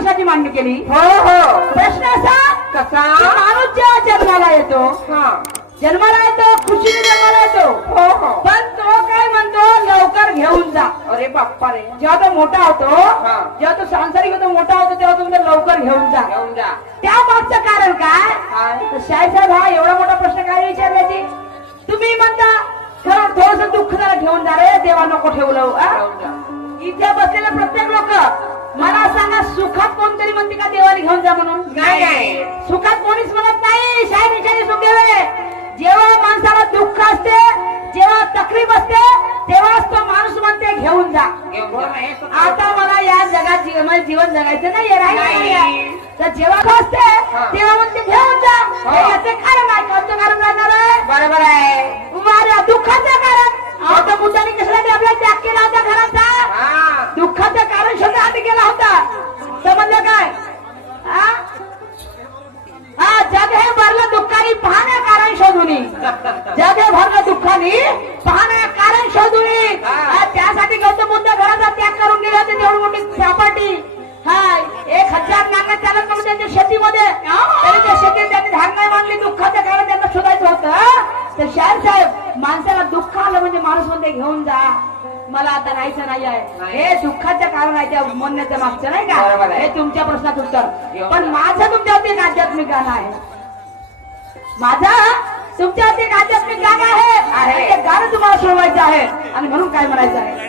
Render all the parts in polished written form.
प्रश्नाची मांडणी केली. हो हो. प्रश्न असा कसा? माणूस जेव्हा जन्माला येतो, जन्माला येतो, खुशीने जन्माला येतो. हो हो. पण तो काय म्हणतो, लवकर घेऊन जा. अरे बाप्पा रे. जेव्हा तो मोठा होतो, जेव्हा तो सांसारिक होतो, मोठा होतो, तेव्हा तो म्हणतो लवकर घेऊन जा. घेऊन जा. त्या मागचं कारण काय? तर शाहीसाहेब हा एवढा मोठा प्रश्न काय विचारण्याची? तुम्ही म्हणता खरं थोडस दुःख जरा ठेवून जा रे, देवा नको ठेवलं. घेऊन जा. इथे बसलेले प्रत्येक लोक मला सांगा, सुखात कोणतरी म्हणते का देवाला घेऊन जा म्हणून? नाही. सुखात कोणीच म्हणत नाही शाहीर विचारी सुख देवे. जेव्हा माणसाला दुःख असते, जेव्हा तकलीफ असते, तेव्हाच तो माणूस म्हणते घेऊन जा. आता मला या जगात जीवन जगायचं नाही राहील. तर जेव्हा असते तेव्हा म्हणते घेऊन जा. याचे कारण आहे, कोणतं कारण राहणार आहे? बरोबर आहे. माझ्या दुःखाचं कारण. आता बुद्धाने कशासाठी आपला त्याग केला होता घराचा? दुःखाचं कारण शोधासाठी केला होता. समजलं काय? जग हे भरलं दुःखाने, पाहण्या कारण शोधुनी. जग हे भरलं दुःखाने, पाहण्या कारण शोधुनी. त्यासाठी गौतम बुद्ध घराचा त्याग करून गेले होते. तेवढी मोठी प्रॉपर्टी. 1000 नांगर चालत म्हणून त्यांच्या शेतीमध्ये, त्या शेतीत त्यांनी धान नाही मांडली. दुःखाचं कारण त्यांना शोधायचं होतं. तर शाहीर साहेब, माणसाला दुःख आलं म्हणजे माणूस म्हणते घेऊन जा, मला आता राहायचं नाही आहे. हे दुःखाचं कारण आहे, त्या म्हणण्याच्या मागचं नाही का? हे तुमच्या प्रश्नात उत्तर. पण माझं तुमच्यावरती एक आध्यात्मिक गाणं आहे. माझं तुमच्यावरती एक आध्यात्मिक गाणं आहे. ते गाणं तुम्हाला सोडवायचं आहे. आणि म्हणून काय म्हणायचं आहे?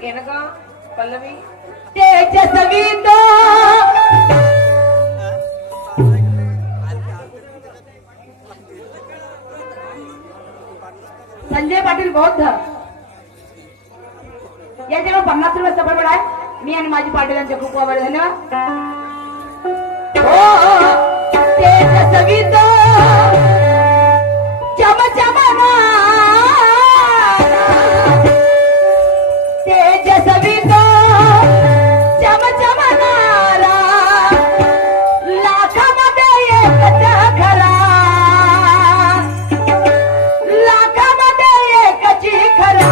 घेणं का पल्लवी? तेजस्वी तो संजय पाटील बौद्ध यांच्याकडे 50 रुपये सफरपड आहे. मी आणि माझी पाटील यांचे खूप आवड. धन्यवाद. तेजस्वी तो चम चमना, तेजस्वी तो चम चमनारा, लाखामध्ये एकच खरा, लाखामध्ये एकची खरा.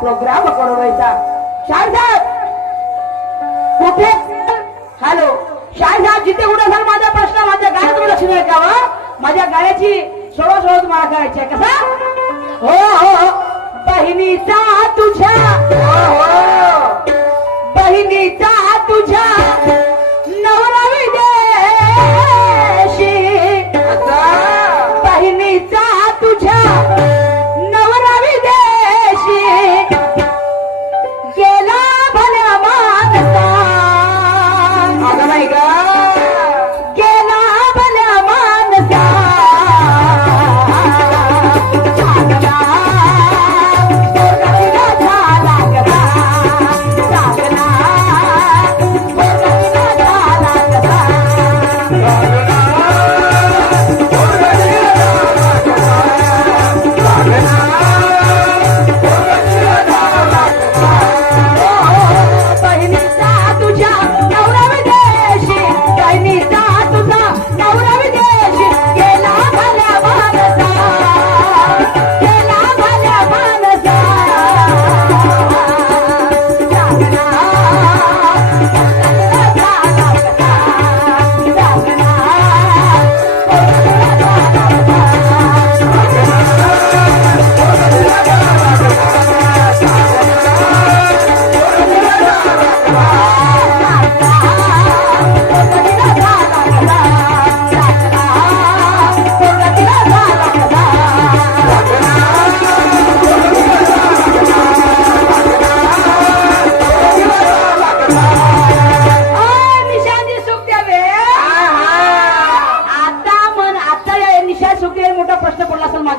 प्रोग्राम करो वैसा. शाहजाद कुठे? हॅलो शाहजाद, जिथे कुठे असाल माझा प्रश्न, माझ्या गाण्यात तुम्ही लक्ष द्या का? माझ्या गाण्याची सोडवा तुम्हाला करायची आहे. कसा? हो हो. बहिणीचा तुझ्या, बहिणीचा तुझ्या नवरा विदेशी, बहिणीचा तुझ्या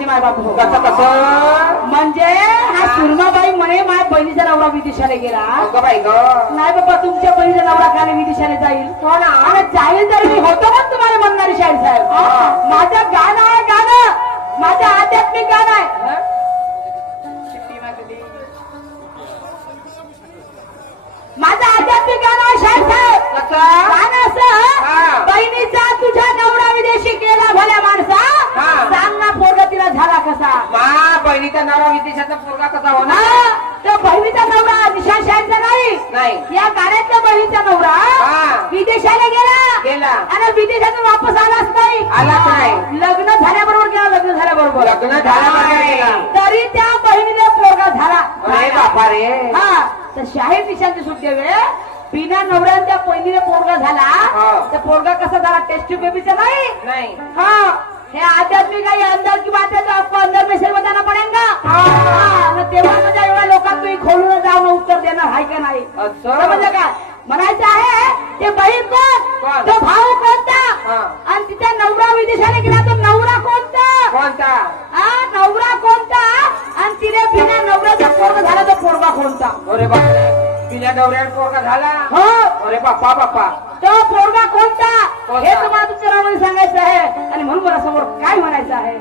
मायबाप हो. कसं कसं म्हणजे हा सुरमाबाई म्हणे माझ्या बहिणीचा नवरा विदेशाला गेला. अगं बाई ग नाही बाबा तुमच्या बहिणीचा नवरा काय विदेशाला जाईल. हो ना आणि जाईल तर मी होतो का तुम्हाला म्हणणारी शाहीर साहेब. माझं गाणं आहे गाणं. माझं आध्यात्मिक गाणं आहे. माझं आध्यात्मिक गाणं आहे शाहीर साहेब. कसं गाणं हा. असं बहिणीचा तुझ्या नवरा विदेशी गेला भल्या माणसा. हा. सांग ना पोरगा तिला झाला कसा. मा बहिणीचा नवरा विदेशाचा पोरगा कसा होणार हा, तो बहिणीचा नवरा निशान शाहीरचा नाही. नाही या गाण्यातल्या बहिणीचा नवरा हा. विदेशाला गेला गेला आणि विदेशातून वापस आलाच नाही. आलाच नाही. लग्न झाल्याबरोबर गेला. लग्न झाल्याबरोबर लग्न झाल्याबरोबर गेला. तरी त्या बहिणीला पोरगा झाला. अरे बापा रे हा तर शाहीर निशांची सुट्टी वेळ बिना नवऱ्यान त्या बहिणीला पोरगा झाला. हा. तर पोरगा कसा झाला टेस्टी बेबीचा नाही. नाही हाँ हे आध्यात्मिक आहे. अंदर की बात है तो आपको अंदर में से बताना पड़ेगा. हाँ, न तेव्हा म्हणजे एवढ्या लोकांना तुम्ही खोलून जाऊन उत्तर देणार आहे का नाही. असं समजलं का. म्हणायचं आहे ते बहीण कोण कोण? तो भाऊ कोणता हा. आणि तिचा नवरा विदेशाला गेला तो नवरा कोणता. कोणता हा नवरा कोणता आणि तिने बिना नवऱ्याचा पोरगा झाला तो पोरगा कोणता. अरे बापरे तिच्या नवऱ्याला पोरगा झाला हो अरे बाप्पा बाप्पा तो पोरगा कोणता कोणता? हे तुम्हाला तुमच्या नावाने सांगायचं आहे. आणि म्हणून मला समोर काय म्हणायचं आहे.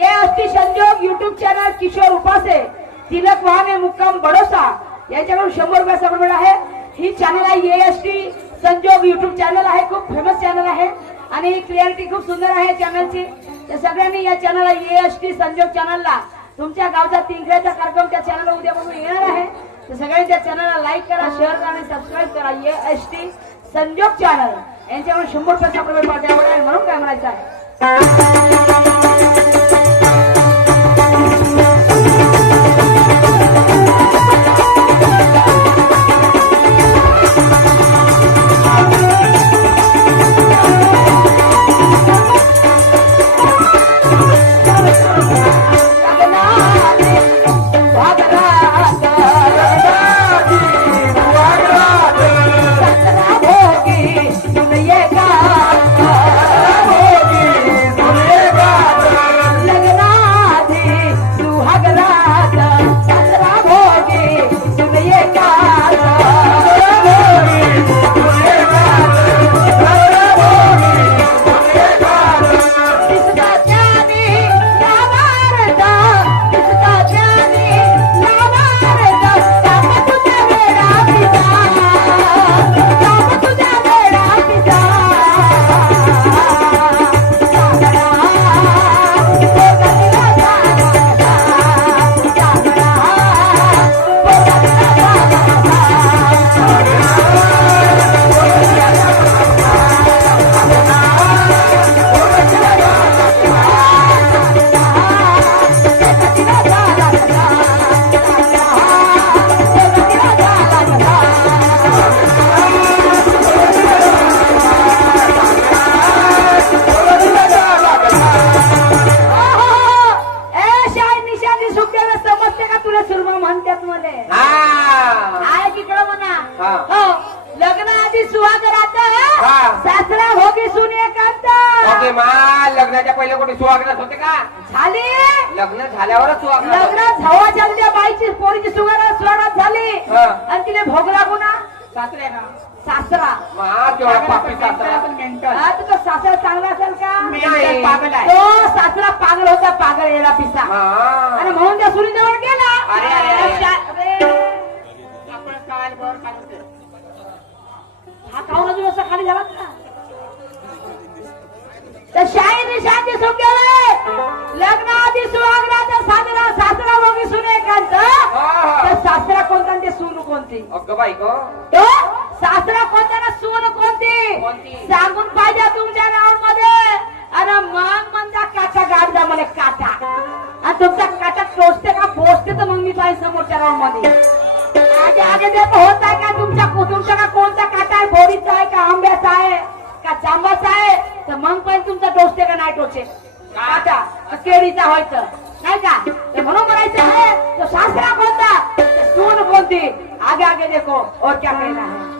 ये अष्टी संजोग युट्यूब चॅनल किशोर उपासे तिलक वाहने मुक्काम बडोसा याच्याकडून 100 रुपयाचा पेमेंट आहे. ही चॅनल आहे ये अष्टी संजोग युट्यूब चॅनल आहे. खूप फेमस चॅनल आहे आणि क्लिअरिटी खूप सुंदर आहे चॅनलची. तर सगळ्यांनी या चॅनलला ये अष्टी संजोग चॅनलला तुमच्या गावचा तिंकऱ्याचा कार्यक्रम त्या चॅनलला उद्यापासून येणार आहे. तर सगळ्यांनी त्या चॅनलला लाईक करा शेअर करा आणि सबस्क्राईब करा. ये एसटी संजोग चॅनल यांच्याकडून 100 रुपयाचा पेमेंट पाठवला आहे. म्हणून काय म्हणायचं आहे. लग्नाच्या पहिले कोणी सुहागरास होते का झाली. लग्न झाल्यावरच सुहागरास लग्न झावाच्या उद्या बाईची पोरीची सुहागरात झाली हा. आणि तिने भोग लागू ना सासरे ना सासरा. केवढा पापी सासरा हा, तुझा सासरा चांगला असेल का. नाही. पागल आहे तो सासरा. पागल होता पागल याला पिसा हा. आणि म्हणून त्या सुनीजवळ गेला. अरे, अरे, अरे. हा खाऊन अजून असा खाली झाला का. तर शाही निशांती सुटले लग्नाआधी सुहागराचा सासरा सासरा वगैरे सुने एकांत. तर सासरा कोणता आणि ते सून कोणती. अगं बाई गो तो सासरा कोणता ना सून कोणती कोणती? सांगून पाहिजे तुमच्या नावामध्ये. अरे मग म्हणता काटा गाड जा मला काटा आणि तुमचा काटा टोचते का पोचते तर मग मी पाहिजे समोरच्या राऊंडमध्ये आगे आगे देत होत आहे का तुमच्या का कोणता काटा आहे. बोरीचा आहे का आंब्याचा आहे का जांबाचा आहे. तर मग पण तुमचा टोचते का नाही टोचे काटा केळीचा व्हायचं नाही का. ते म्हणून म्हणायचं आहे तो सासरा कोणता सून कोणती. आगे आगे देखो और क्या कहना है.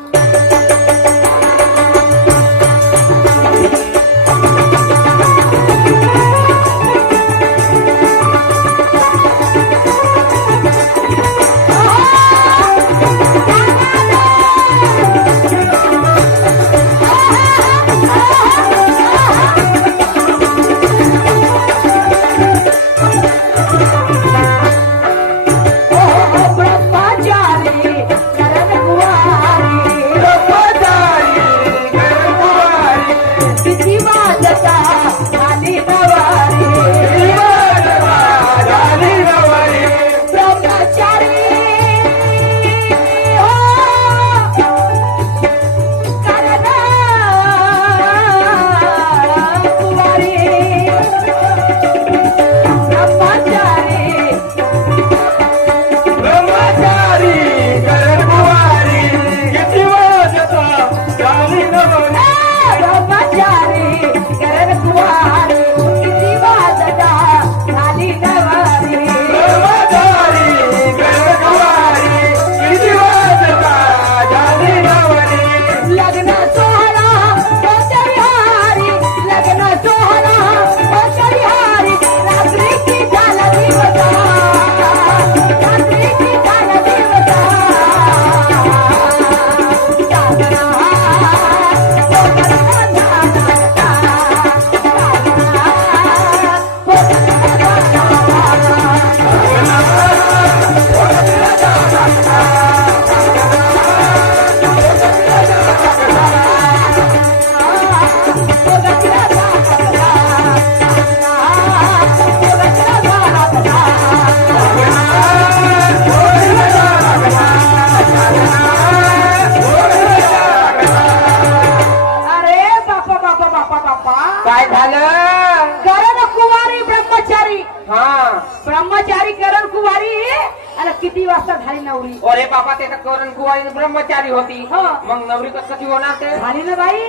झाली नवरी. अरे बाबा ते तर करण कुवारी ब्रह्मचारी होती. हो. मग नवरी कशी होणार ते? झाली ना बाई.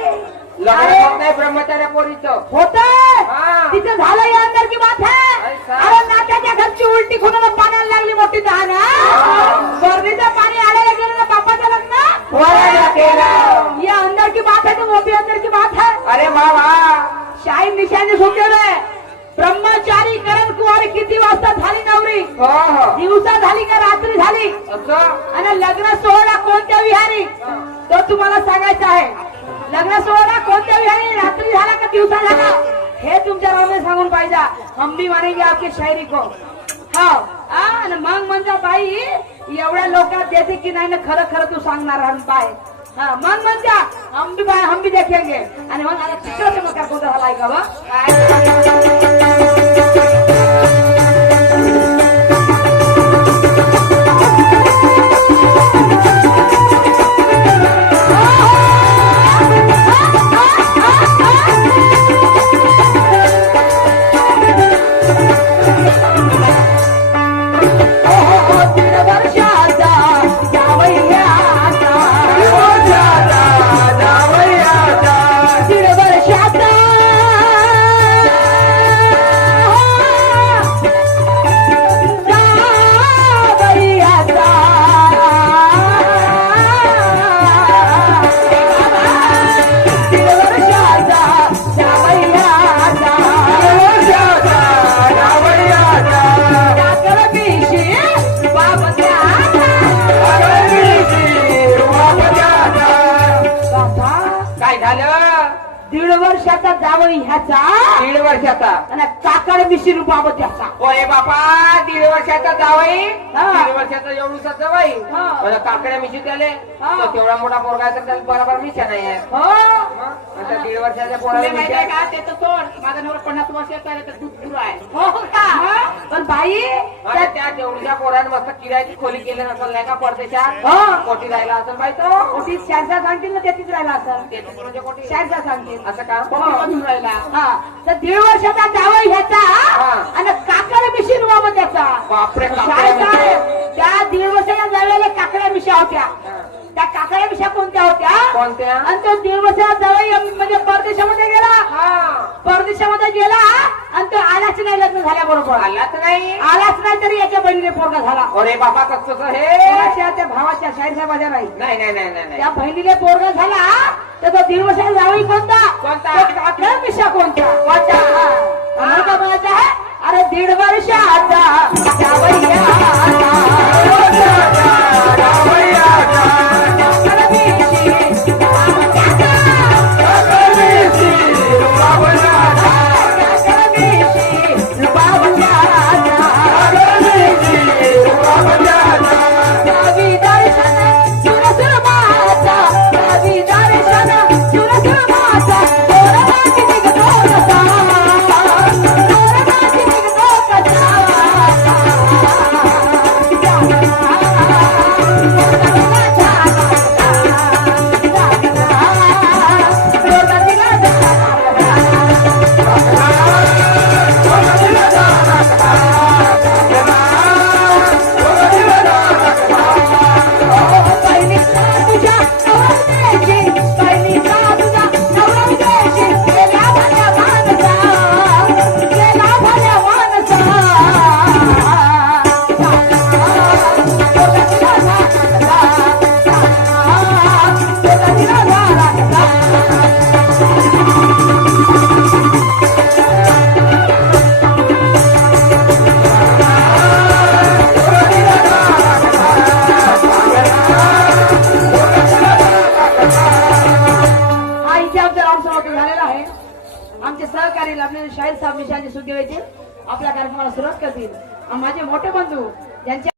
लग्न अरे, होत नाही ब्रह्मचार्या पोरीचं. होत हा. तिचं झालं या अंदर की बात है. ऐसा. अरे नात्याच्या घरची उलटी खुणाला पाण्याला लागली मोठी तहान. बरणीचं पाणी आणायला गेलं ना बापाचं लग्न वरायला केलं. या अंदर की बात है तो मोठी अंदर की बात है. अरे बाबा शाही निशाने सुटलेलं ब्रह्मचारी करण कुवारी किती वाजता झाली नवरी? हो हो दिवसा झाली का रात्री झाली? असं आणि लग्न सोहळा कोणत्या विहारी तो तुम्हाला सांगायचं आहे. लग्न सोहळा कोणत्या विहारी रात्री झाला का दिवसा झाला हे तुमच्या रावने सांगून पाहिजे. हम भी मानेंगे आपकी शायरी को. हो आणि मग म्हणजे बाई एवढ्या लोकात देते की नाही ना खरं खरं तू सांगणार बाय. हा मग म्हणजे हम भी देखेंगे. आणि मग आता तिकडे चमत्कार कोणता झालाय का बा? काय झालं? 1.5 वर्षाचा जावई ह्याचा 1.5 वर्षाचा. आणि काकड मिशी रुबाबत ह्याचा. अरे बापा 1.5 वर्षाचा जावई. हा. 1.5 वर्षाचा एवढूसा जावई. हा. मला काकड्या मिशी त्याले. हा. तो तेवढा मोठा पोरगा आहे तर त्याला बरोबर मिशा नाही आहे. हो मग आता 1.5 वर्षाच्या पोराला तुला माहिती मिशा आहे का ते तर सोड माझा नवरा 50 वर्षाचा आहे तर दूध गुरु आहे. हो का? पण बाई आणि त्या तेवढ्या पोरानं मस्त किरायची खोली केली नसेल नाही का परदेशात. हो. कोटी राहिला असेल बाई तो. कोटी शारदा सांगतील ना त्याचीच राहिला असं. त्याची म्हणजे कोटी. शारदा सांगतील. असं का? हो. मधून राहिला. हा तर 1.5 वर्षाचा जावई ह्याचा हा. आणि काकड मिशी रुबाबत त्याचा. बापरे काय काकड्या काय मिशी. त्या 1.5 वर्षाच्या जावयाला काकड्या मिशा होत्या. हा. त्या काकड्या मिशा कोणत्या होत्या? कोणत्या? आणि तो 1.5 वर्षाचा जावई म्हणजे परदेशामध्ये गेला. हा. परदेशामध्ये गेला आणि तो आलाच नाही लग्न झाल्याबरोबर. आलाच नाही. आलाच नाही तरी याच्या बहिणीने पोरगा झाला. अरे बाबा कसं हे? कोणाच्या? त्या भावाच्या शाहीसाहेबाच्या नाही. नाही नाही नाही नाही नाही. त्या बहिणीने पोरगा झाला तर तो 1.5 वर्षाचा जावई कोणता? कोणता? तो काकड्या मिशा कोणत्या? कोणत्या? आम्हाला काय म्हणायचं आहे? अरे 1.5 वर्षाचा जावई आमचे सहकारी आपल्याला शाहीर साहेब निशांची सुट्टी व्हायची आपल्या कार्यक्रमाला सुरुवात करतील. माझे मोठे बंधू ज्यांच्या